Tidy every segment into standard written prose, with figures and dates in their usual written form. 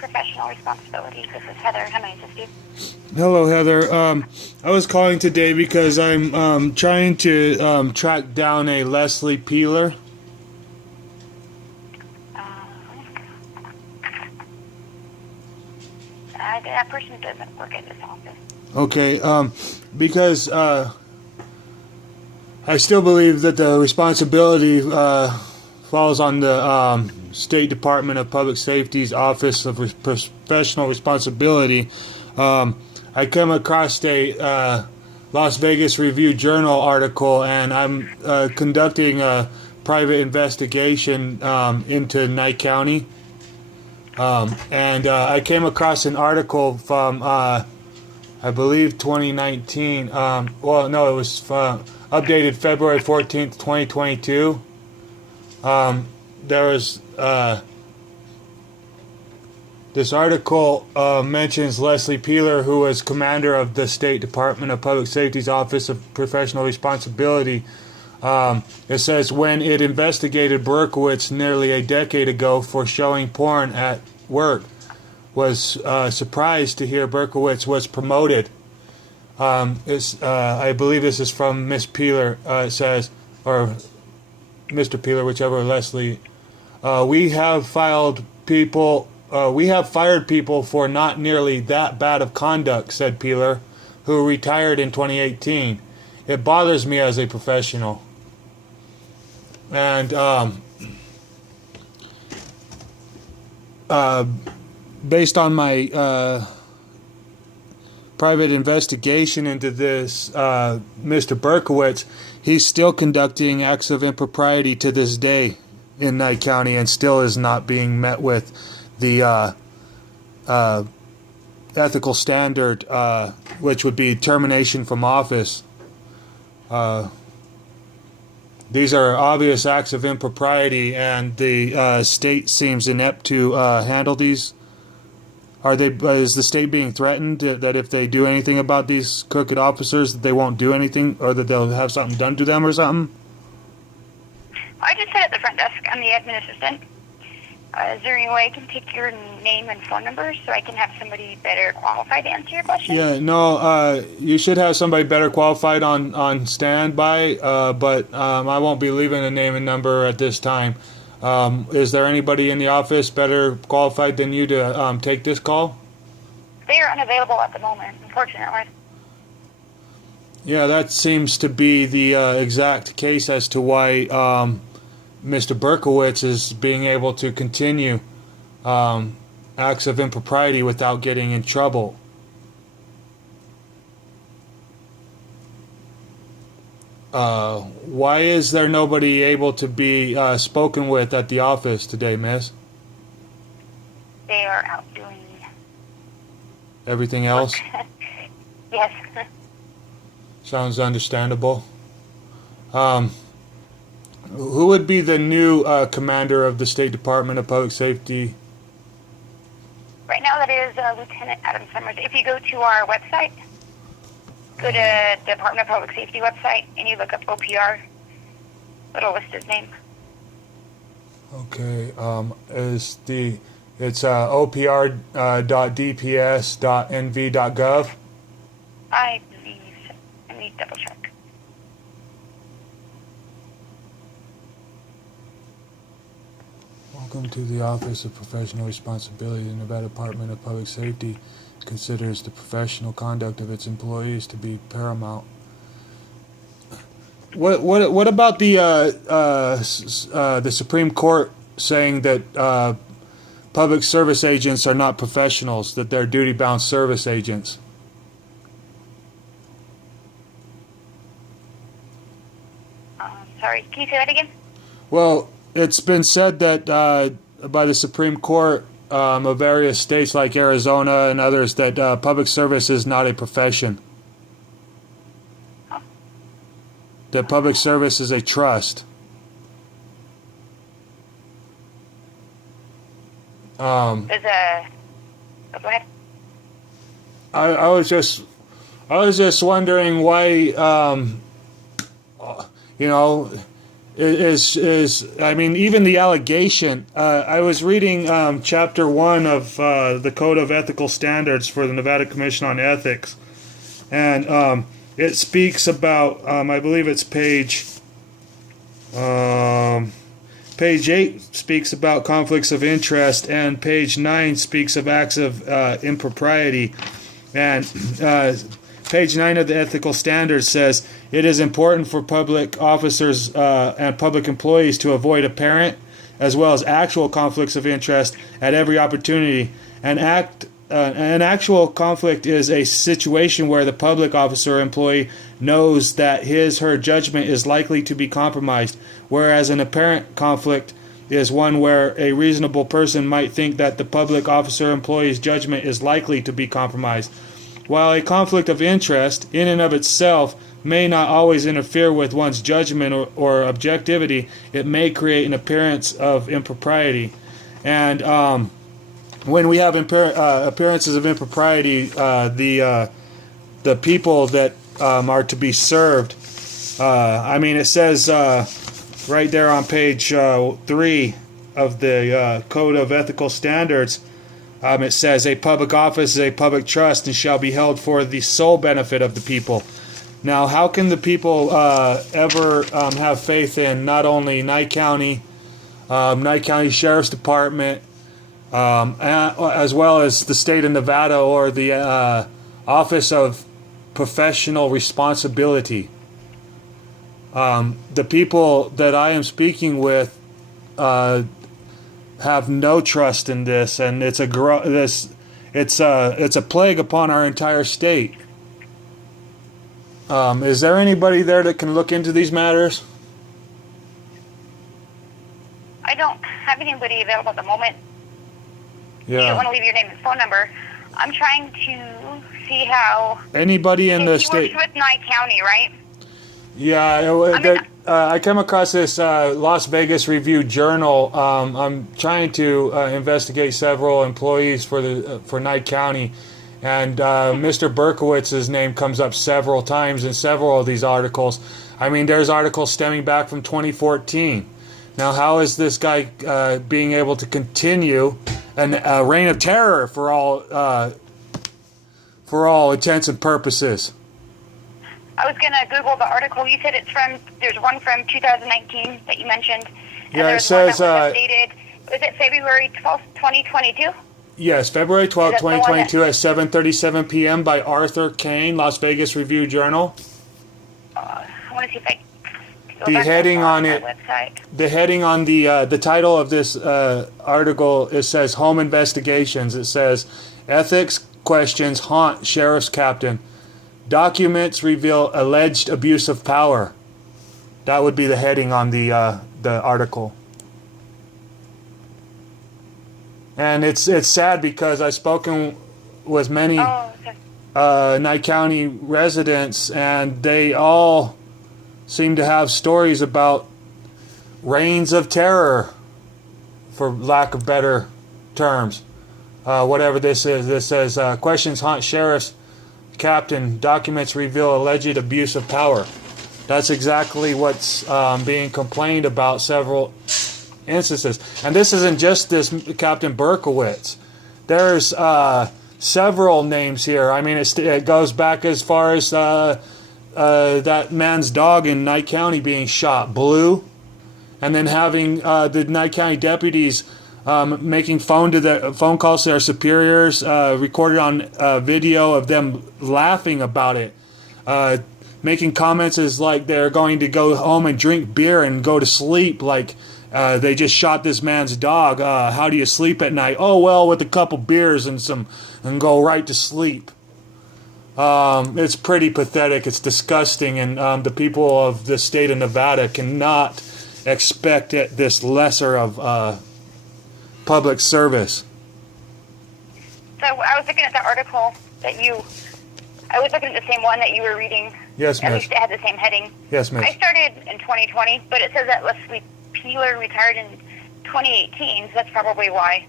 Professional Responsibility. This is Heather. How may I assist you? Hello, Heather. I was calling today because I'm trying to track down a Leslie Peeler. That person doesn't work at this office. Okay, because I still believe that the responsibility falls on the State Department of Public Safety's Office of Professional Responsibility. I come across a Las Vegas Review-Journal article, and I'm conducting a private investigation into Nye County. And I came across an article from, I believe, 2019. Well, no, it was updated February 14th, 2022. There was this article mentions Leslie Peeler, who was commander of the State Department of Public Safety's Office of Professional Responsibility. It says, when it investigated Berkowitz nearly a decade ago for showing porn at work, was surprised to hear Berkowitz was promoted. I believe this is from Miss Peeler. It says, or Mr. Peeler, whichever, Leslie. We have fired people for not nearly that bad of conduct, said Peeler, who retired in 2018. It bothers me as a professional. And based on my private investigation into this, Mr. Berkowitz, he's still conducting acts of impropriety to this day in Nye County, and still is not being met with the ethical standard, which would be termination from office. These are obvious acts of impropriety, and the state seems inept to handle these. Is the state being threatened that if they do anything about these crooked officers, that they won't do anything, or that they'll have something done to them or something? I just sit at the front desk. I'm the admin assistant. Is there any way I can take your name and phone number so I can have somebody better qualified to answer your question? Yeah, no, you should have somebody better qualified on standby, but I won't be leaving a name and number at this time. Is there anybody in the office better qualified than you to take this call? They are unavailable at the moment, unfortunately. Yeah, that seems to be the exact case as to why Mr. Berkowitz is being able to continue acts of impropriety without getting in trouble. Why is there nobody able to be spoken with at the office today, miss? They are out doing everything else? Yes. Sounds understandable. Who would be the new commander of the State Department of Public Safety? Right now that is Lieutenant Adam Summers. If you go to our website, go to the Department of Public Safety website, and you look up OPR, it'll list his name. Okay, it's opr.dps.nv.gov? I believe so. Let me double check. Welcome to the Office of Professional Responsibility. The Nevada Department of Public Safety considers the professional conduct of its employees to be paramount. What about the Supreme Court saying that public service agents are not professionals, that they're duty-bound service agents? Sorry, can you say that again? Well, it's been said that by the Supreme Court of various states like Arizona and others that public service is not a profession. Oh. That public service is a trust. Go ahead. I was just wondering why, is I mean, even the allegation. I was reading Chapter 1 of the Code of Ethical Standards for the Nevada Commission on Ethics, and it speaks about, I believe it's page 8 speaks about conflicts of interest, and page 9 speaks of acts of impropriety. And page 9 of the Ethical Standards says, it is important for public officers and public employees to avoid apparent as well as actual conflicts of interest at every opportunity. An actual conflict is a situation where the public officer or employee knows that his/her judgment is likely to be compromised, whereas an apparent conflict is one where a reasonable person might think that the public officer or employee's judgment is likely to be compromised. While a conflict of interest, in and of itself, may not always interfere with one's judgment or objectivity, it may create an appearance of impropriety. And when we have appearances of impropriety, the people that are to be served, I mean, it says right there on page 3 of the Code of Ethical Standards, it says, a public office is a public trust and shall be held for the sole benefit of the people. Now, how can the people ever have faith in not only Nye County Sheriff's Department, as well as the state of Nevada or the Office of Professional Responsibility? The people that I am speaking with have no trust in this, and it's a plague upon our entire state. Is there anybody there that can look into these matters? I don't have anybody available at the moment. Yeah. You don't want to leave your name and phone number. I'm trying to see how... Anybody in the state... He works with Nye County, right? Yeah, I come across this Las Vegas Review Journal. I'm trying to investigate several employees for Nye County, and Mr. Berkowitz's name comes up several times in several of these articles. I mean, there's articles stemming back from 2014. Now, how is this guy being able to continue a reign of terror for all intents and purposes? I was going to Google the article. You said there's one from 2019 that you mentioned. And yeah, it says... says... One that was updated. Was it February 12th, 2022? Yes, February 12th, 2022 at 7:37 p.m. by Arthur Kane, Las Vegas Review Journal. I want to see if I... The heading on it... The heading on the title of this article, it says Home Investigations. It says, Ethics Questions Haunt Sheriff's Captain. Documents reveal alleged abuse of power. That would be the heading on the article. And it's sad because I've spoken with many Nye County residents, and they all seem to have stories about reigns of terror, for lack of better terms. Whatever this is. This says, questions haunt sheriff's captain, documents reveal alleged abuse of power. That's exactly what's being complained about several instances. And this isn't just this Captain Berkowitz. There's several names here. I mean, it goes back as far as that man's dog in Nye County being shot, Blue, and then having the Nye County deputies making phone calls to their superiors, recorded on video of them laughing about it, making comments as like they're going to go home and drink beer and go to sleep, like they just shot this man's dog. How do you sleep at night? Oh, well, with a couple beers and go right to sleep. It's pretty pathetic. It's disgusting, and the people of the state of Nevada cannot expect this lesser of public service. So I was looking at the article I was looking at the same one that you were reading. Yes, ma'am. At least it had the same heading. Yes, ma'am. I started in 2020, but it says that Leslie Peeler retired in 2018, so that's probably why.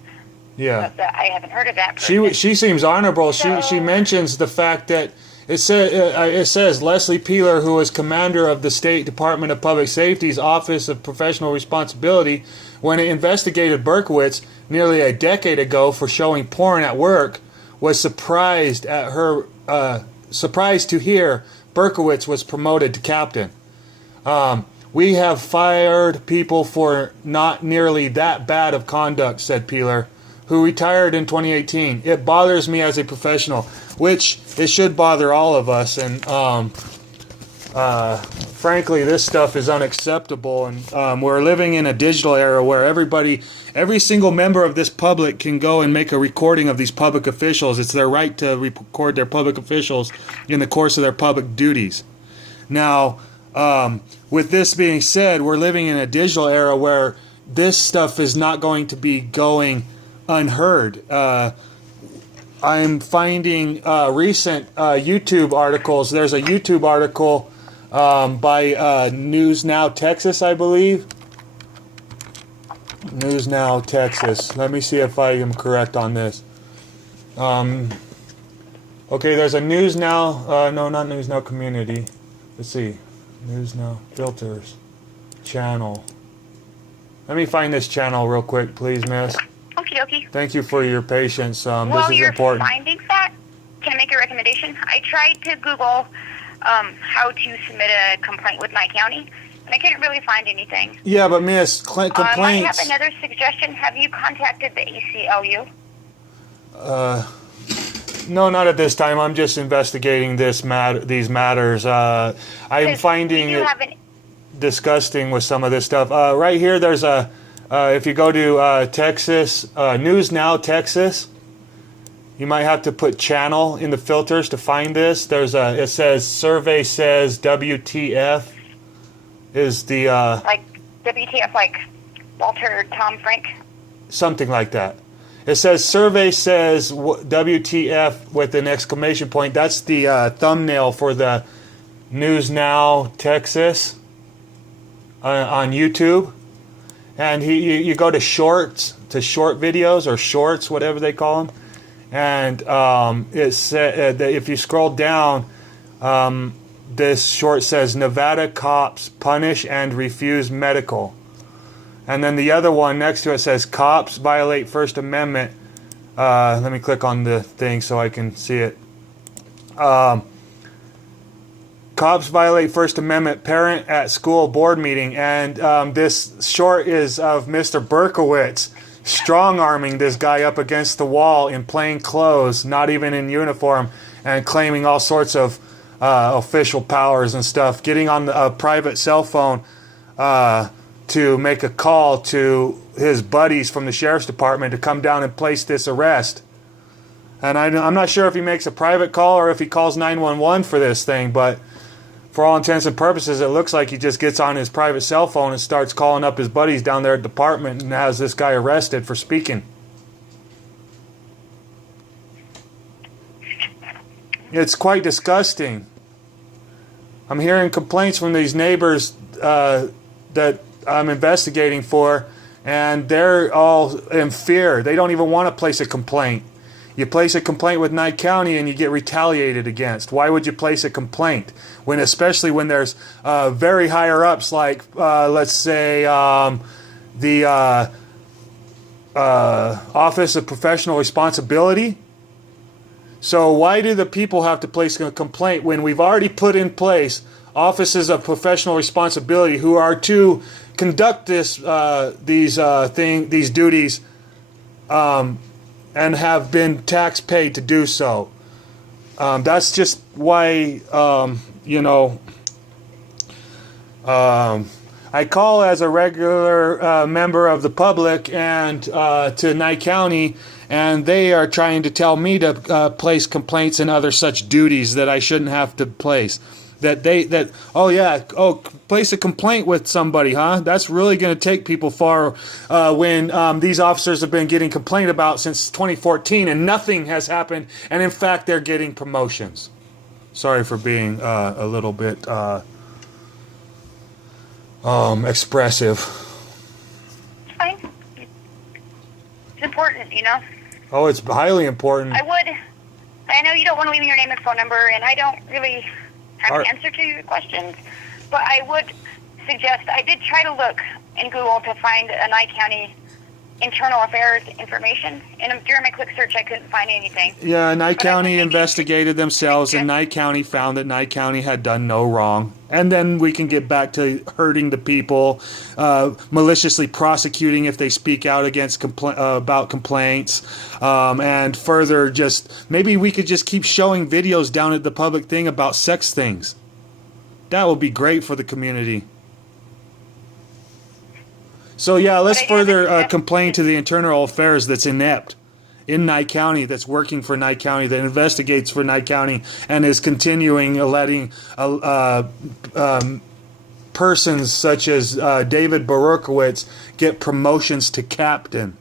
Yeah. I haven't heard of that person. She seems honorable. She mentions the fact that It says Leslie Peeler, who was commander of the State Department of Public Safety's Office of Professional Responsibility, when it investigated Berkowitz nearly a decade ago for showing porn at work, was surprised to hear Berkowitz was promoted to captain. We have fired people for not nearly that bad of conduct, said Peeler, who retired in 2018. It bothers me as a professional, which it should bother all of us. And frankly, this stuff is unacceptable. And we're living in a digital era where every single member of this public can go and make a recording of these public officials. It's their right to record their public officials in the course of their public duties. Now, with this being said, we're living in a digital era where this stuff is not going to be going unheard. I'm finding recent YouTube articles. There's a YouTube article by News Now Texas, I believe. News Now Texas. Let me see if I am correct on this. Okay, there's a News Now. No, not News Now Community. Let's see. News Now Filters. Channel. Let me find this channel real quick, please, miss. Okie dokie. Thank you for your patience. While This is you're important. finding that, can I make a recommendation? I tried to Google how to submit a complaint with my county, and I couldn't really find anything. Yeah, but miss, complaints. I have another suggestion. Have you contacted the ACLU? No, not at this time. I'm just investigating these matters. I'm finding You it haven't. disgusting with some of this stuff. Right here, there's if you go to Texas, News Now Texas, you might have to put channel in the filters to find this. It says, survey says WTF is the... Like WTF, like Walter Tom Frank? something like that. It says, survey says WTF with an exclamation point. That's the thumbnail for the News Now Texas on YouTube. And you go to shorts, to short videos or shorts, whatever they call them. And it said if you scroll down, this short says Nevada cops punish and refuse medical. And then the other one next to it says cops violate First Amendment. Let me click on the thing so I can see it. Cops violate First Amendment, parent at school board meeting. And this short is of Mr. Berkowitz strong-arming this guy up against the wall in plain clothes, not even in uniform, and claiming all sorts of official powers and stuff, getting on a private cell phone to make a call to his buddies from the sheriff's department to come down and place this arrest. And I'm not sure if he makes a private call or if he calls 911 for this thing, but for all intents and purposes, it looks like he just gets on his private cell phone and starts calling up his buddies down there at the department and has this guy arrested for speaking. It's quite disgusting. I'm hearing complaints from these neighbors that I'm investigating for, and they're all in fear. They don't even want to place a complaint. You place a complaint with Nye County and you get retaliated against. Why would you place a complaint? Especially when there's very higher ups like, let's say, the Office of Professional Responsibility. So why do the people have to place a complaint when we've already put in place offices of professional responsibility who are to conduct these duties and have been tax paid to do so? That's just why, I call as a regular member of the public and to Nye County, and they are trying to tell me to place complaints and other such duties that I shouldn't have to place. Place a complaint with somebody, huh? That's really going to take people far when these officers have been getting complained about since 2014 and nothing has happened. And in fact, they're getting promotions. Sorry for being a little bit expressive. It's fine. It's important, you know? Oh, it's highly important. I I know you don't want to leave me your name and phone number, and I don't really have an answer to your questions, but I would suggest, I did try to look in Google to find a Nye County internal affairs information, and during my quick search I couldn't find anything. Yeah, Nye County investigated themselves, and Nye County found that Nye County had done no wrong. And then we can get back to hurting the people, maliciously prosecuting if they speak out against about complaints, and further just maybe we could just keep showing videos down at the public thing about sex things. That would be great for the community. So yeah, let's further complain to the internal affairs that's inept in Nye County, that's working for Nye County, that investigates for Nye County, and is continuing letting persons such as David Berkowitz get promotions to captain.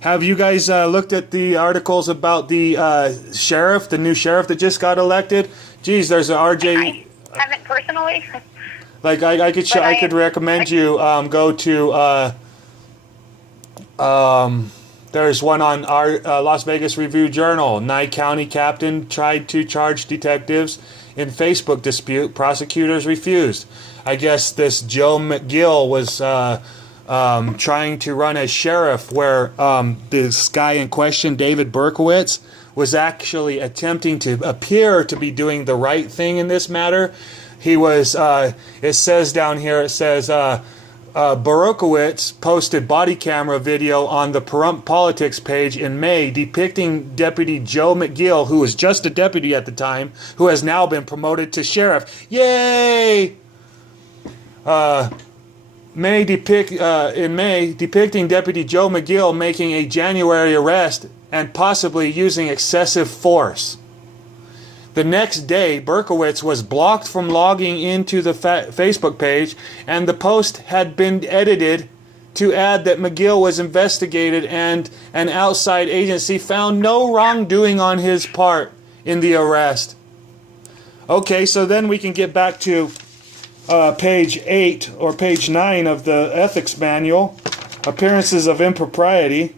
Have you guys looked at the articles about the sheriff, the new sheriff that just got elected? Geez, there's an RJ. I haven't personally. Like I could recommend you go to there's one on our Las Vegas Review Journal. Nye County captain tried to charge detectives in Facebook dispute. Prosecutors refused. I guess this Joe McGill was trying to run as sheriff, where this guy in question, David Berkowitz, was actually attempting to appear to be doing the right thing in this matter. He was, it says down here, it says, Berkowitz posted body camera video on the Pahrump Politics page in May depicting Deputy Joe McGill, who was just a deputy at the time, who has now been promoted to sheriff. Yay! In May, depicting Deputy Joe McGill making a January arrest and possibly using excessive force. The next day, Berkowitz was blocked from logging into the Facebook page, and the post had been edited to add that McGill was investigated and an outside agency found no wrongdoing on his part in the arrest. Okay, so then we can get back to page 8 or page 9 of the ethics manual, appearances of impropriety.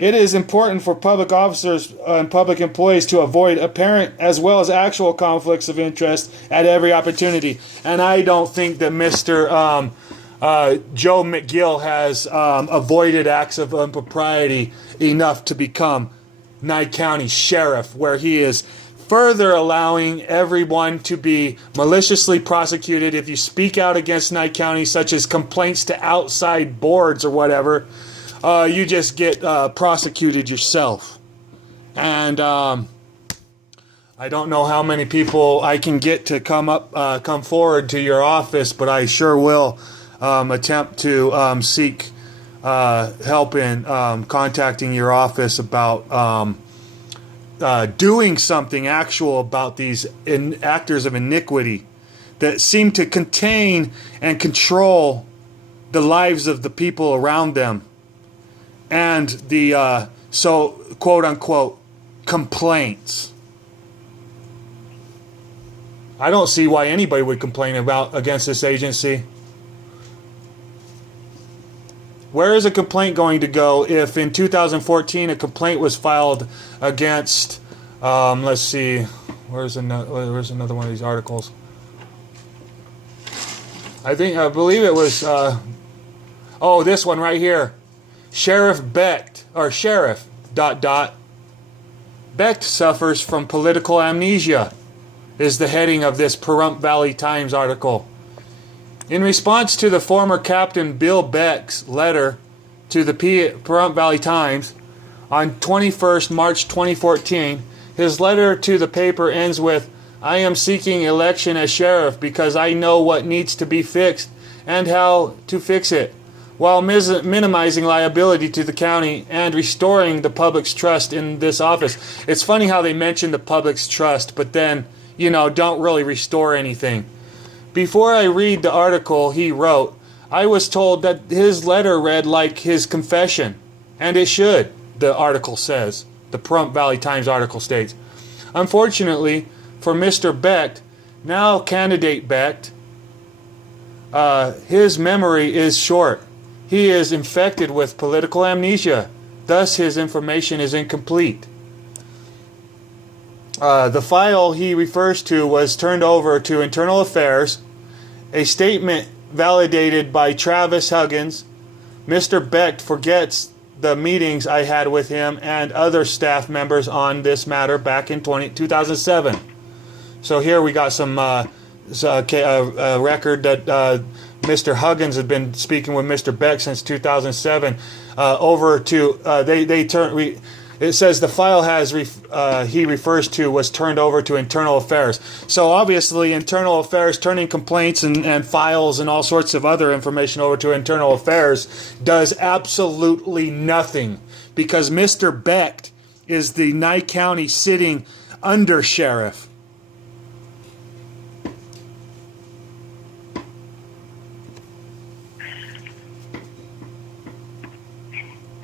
It is important for public officers and public employees to avoid apparent as well as actual conflicts of interest at every opportunity. And I don't think that Mr. Joe McGill has avoided acts of impropriety enough to become Nye County Sheriff, where he is further allowing everyone to be maliciously prosecuted if you speak out against Nye County, such as complaints to outside boards or whatever. You just get prosecuted yourself. And I don't know how many people I can get to come forward to your office, but I sure will attempt to seek help in contacting your office about doing something actual about these actors of iniquity that seem to contain and control the lives of the people around them. And the so quote unquote complaints. I don't see why anybody would complain against this agency. Where is a complaint going to go if in 2014 a complaint was filed against? Let's see, where's another one of these articles? I believe it was. This one right here. Sheriff Becht, or Sheriff, ... Becht suffers from political amnesia, is the heading of this Pahrump Valley Times article. In response to the former Captain Bill Becht's letter to the Pahrump Valley Times on 21st March 2014, his letter to the paper ends with, "I am seeking election as sheriff because I know what needs to be fixed and how to fix it, while minimizing liability to the county and restoring the public's trust in this office." It's funny how they mention the public's trust, but then, don't really restore anything. Before I read the article he wrote, I was told that his letter read like his confession, and it should, the article says. The Pahrump Valley Times article states. Unfortunately for Mr. Becht, now candidate Becht, his memory is short. He is infected with political amnesia. Thus, his information is incomplete. The file he refers to was turned over to Internal Affairs. A statement validated by Travis Huggins. Mr. Becht forgets the meetings I had with him and other staff members on this matter back in 2007. So here we got some a record that Mr. Huggins had been speaking with Mr. Becht since 2007. Over to it says the file he refers to was turned over to Internal Affairs. So obviously Internal Affairs turning complaints and files and all sorts of other information over to Internal Affairs does absolutely nothing, because Mr. Becht is the Nye County sitting under sheriff.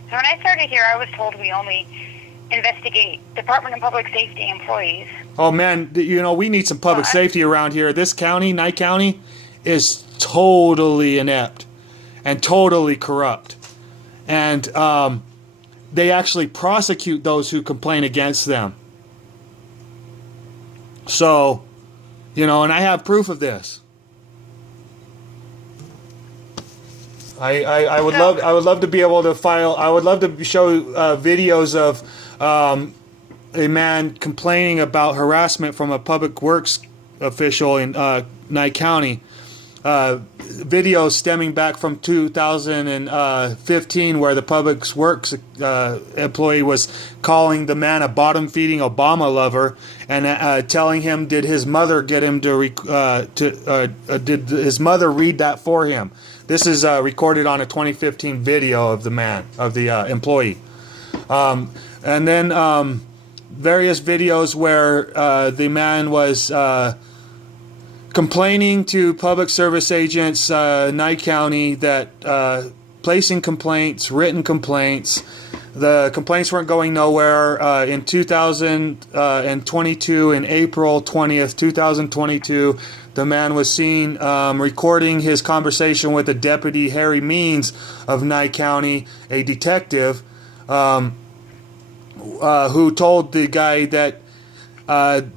So when I started here, I was told we only investigate Department of Public Safety employees. Oh man, we need some public safety around here. This county, Nye County, is totally inept and totally corrupt. And they actually prosecute those who complain against them. So, and I have proof of this. I would love to be able to file. I would love to show videos of a man complaining about harassment from a public works official in Nye County. Videos stemming back from 2015, where the public works employee was calling the man a bottom-feeding Obama lover and telling him, did his mother get him did his mother read that for him? This is recorded on a 2015 video of the employee. And then various videos where the man was complaining to public service agents, Nye County, that placing complaints, written complaints. The complaints weren't going nowhere. In 2022, in April 20th, 2022, the man was seen recording his conversation with a deputy, Harry Means of Nye County, a detective, who told the guy that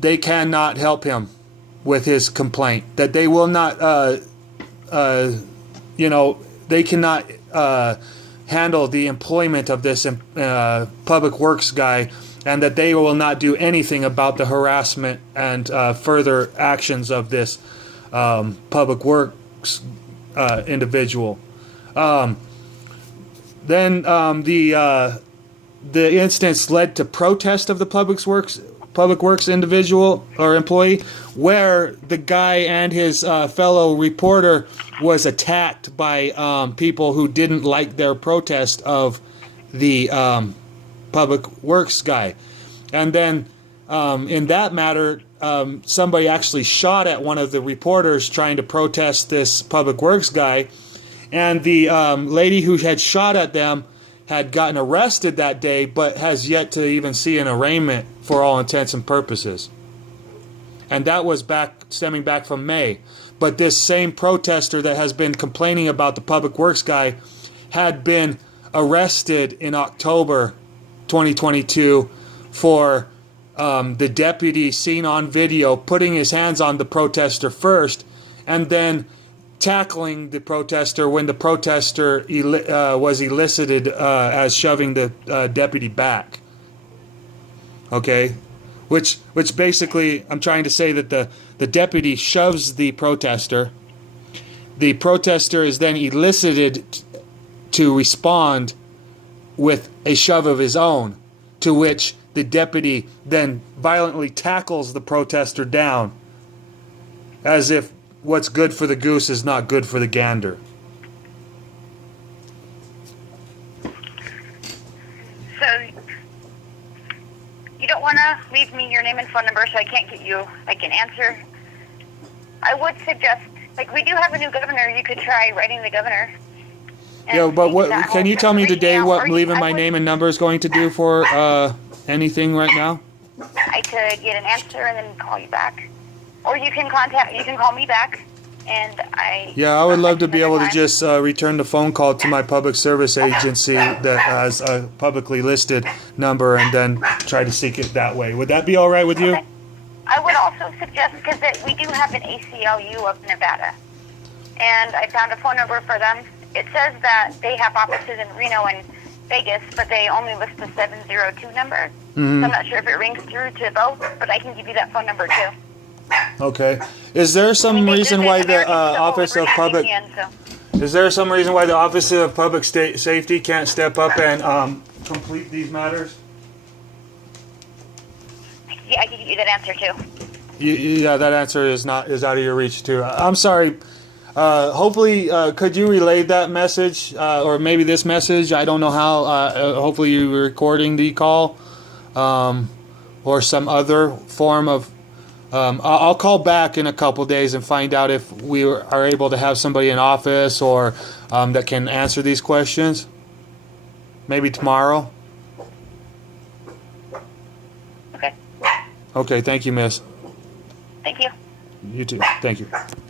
they cannot help him with his complaint, that they will not, they cannot handle the employment of this public works guy, and that they will not do anything about the harassment and further actions of this public works individual. Then the instance led to protest of the public works individual or employee, where the guy and his fellow reporter was attacked by people who didn't like their protest of the public works guy. And then in that matter, somebody actually shot at one of the reporters trying to protest this public works guy, and the lady who had shot at them had gotten arrested that day, but has yet to even see an arraignment for all intents and purposes. And that was stemming back from May. But this same protester that has been complaining about the public works guy had been arrested in October 2022 for the deputy seen on video putting his hands on the protester first, and then tackling the protester when the protester was elicited as shoving the deputy back. Okay, which basically, I'm trying to say that the deputy shoves the protester. The protester is then elicited to respond with a shove of his own, to which the deputy then violently tackles the protester down, as if what's good for the goose is not good for the gander. So you don't want to leave me your name and phone number so I can't get you like an answer? I would suggest, like, we do have a new governor. You could try writing the governor. Yeah, but what can you tell me today what leaving my name and number is going to do for anything right now? I could get an answer and then call you back. Or you can call me back and I... Yeah, I would love to be able to time. just return the phone call to my public service agency that has a publicly listed number and then try to seek it that way. Would that be all right with you? Okay. I would also suggest, because we do have an ACLU of Nevada, and I found a phone number for them. It says that they have offices in Reno and Vegas, but they only list the 702 number. So I'm not sure if it rings through to both, but I can give you that phone number too. Okay. Is there some I mean, reason this why is the American Civil Office of Liberties Public VPN, so. Is there some reason why the Office of Public Safety can't step up and complete these matters? Yeah, I can give you that answer too. Yeah, that answer is out of your reach too. I'm sorry. Hopefully, could you relay that message or maybe this message? I don't know how. Hopefully, you were recording the call or some other form of. I'll call back in a couple days and find out if we are able to have somebody in office or that can answer these questions. Maybe tomorrow. Okay. Okay. Thank you, Miss. Thank you. You too. Thank you.